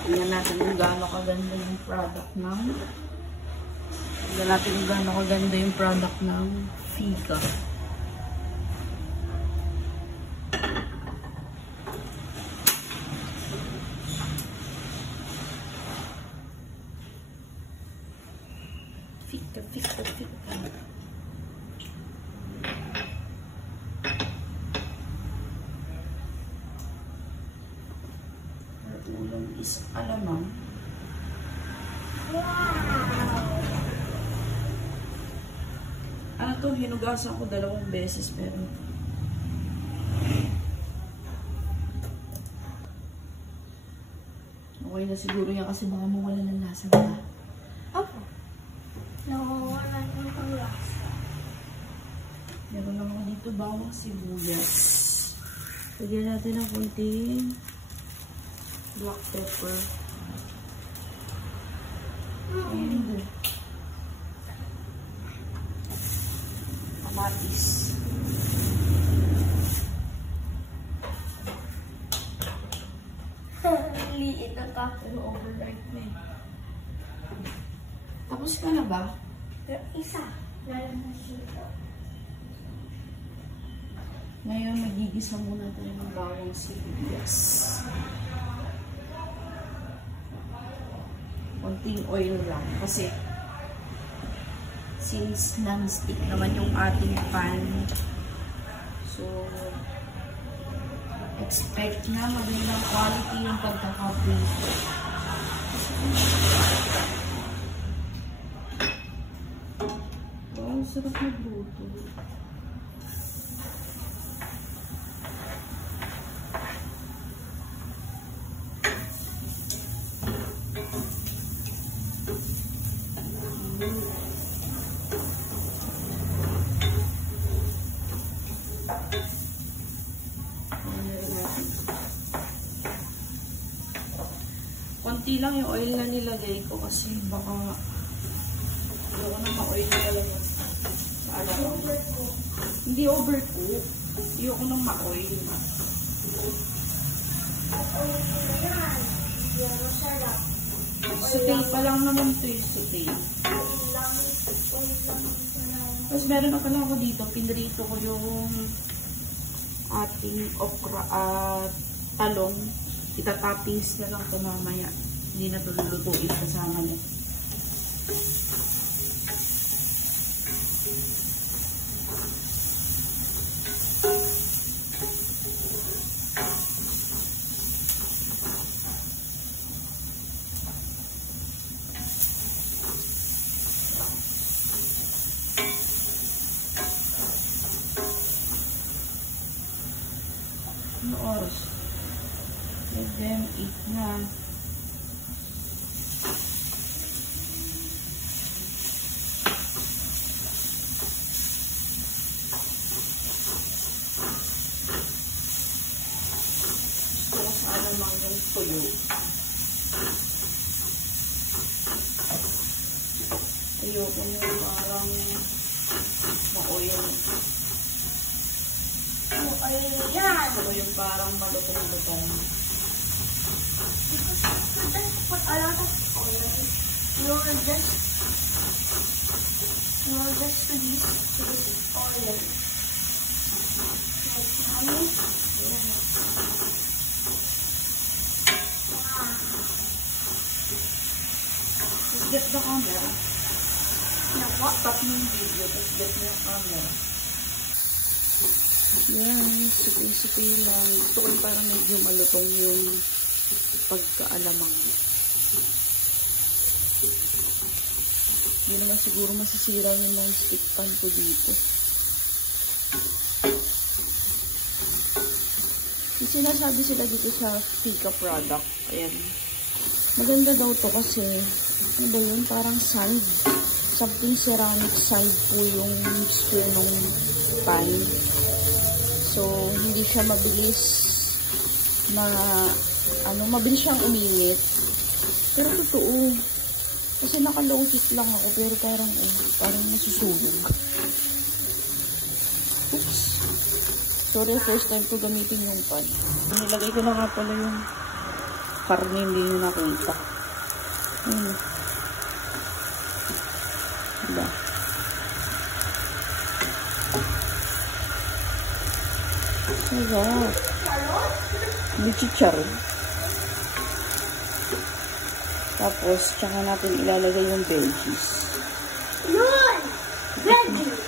Tingnan natin kung gaano kaganda yung product ng Fika. Fika. Ulam is alamang. Ano to, hinugasan ko 2 beses pero okay na siguro yan kasi baka mawala ng lasa ba? Opo. Nawawala ng panglasa. Meron lang ako dito bawang sibuyas. Lagyan natin ng konting black pepper. And kamatis. Liit ang ka. Pero overripe na eh. Tapos ka na ba? Pero isa. Lalaman dito. Ngayon, magigisa muna tayo ng bawang sibuyas. Konting oil lang. Kasi, since non-stick naman yung ating pan, so, expect na magandang quality yung pagkakaprito. Wow, sarap magluto. Konti lang yung oil na nilagay ko kasi baka ayoko na ma-oil talaga. Hindi overcook. Ayoko nang ma-oil. Sauté pa lang naman ito yung sauté. Tapos meron na pala ako dito. Pinrito ko yung ating okra at talong. Itatappings na lang ito mamaya. Hindi na ito lulutuin kasama niya. Ano oras? Let them eat na. Gusto ko sana mang yung tuyo. Ayoko yung parang ma-oil. Yan. Gusto ko yung parang malutong-lutong. Put a lot of oil. You'll just release oil. Like honey. Get the camera. Tap mo yung video, tapos get mo yung camera. Yan, supay-supay lang. Gusto ko yung parang medyo malutong yung pagkaalamang. Hindi naman siguro masisira yung non-stick pan ko dito. Yung sinasabi sila dito sa Fika product. Ayan. Maganda daw to kasi ano ba yun? Parang sand. Something ceramic sand po yung mixture ng pan. So, hindi siya mabilis mabilis siyang uminit. Pero totoo. Kasi naka-low heat lang ako, pero parang nasusunog. Oops. Sorry, first time ko gamitin yung pan. Nilagay ko na nga pala yung karne hindi nyo nakita. Ayun. Diba? Sarap. May chicharon. Tapos, tsaka natin ilalagay yung veggies. Yun! Veggies!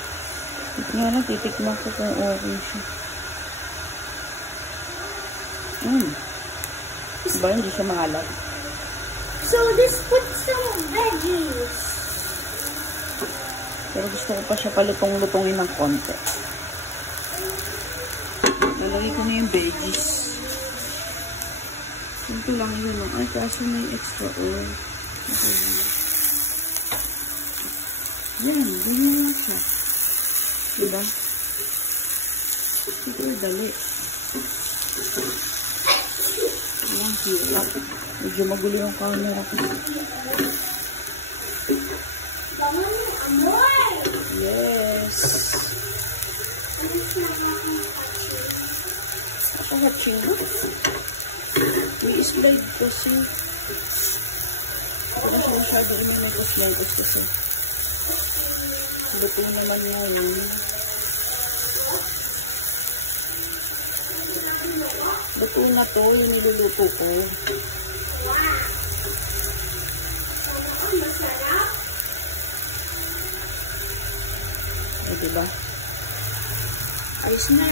Nga lang, titikman ko kung okay siya. Diba, hindi siya maalat. So, this puts some veggies. Pero gusto ko pa siya palutong-lutongin ng konti. Lalagay ko na yung veggies. Ito lang yun. Ay, kaso may extra oil. Okay. Yan, ganyan lang siya. Diba? Ito yung dali. Ayan, hirap. Medyo magulo yung camera ko. Yes. Ako hatching mo? May slide kasi. Ako siya masyado uminay ko slide kasi. Luto naman ngayon. Luto na to, yung niluluto ko. O, diba? Ayos na.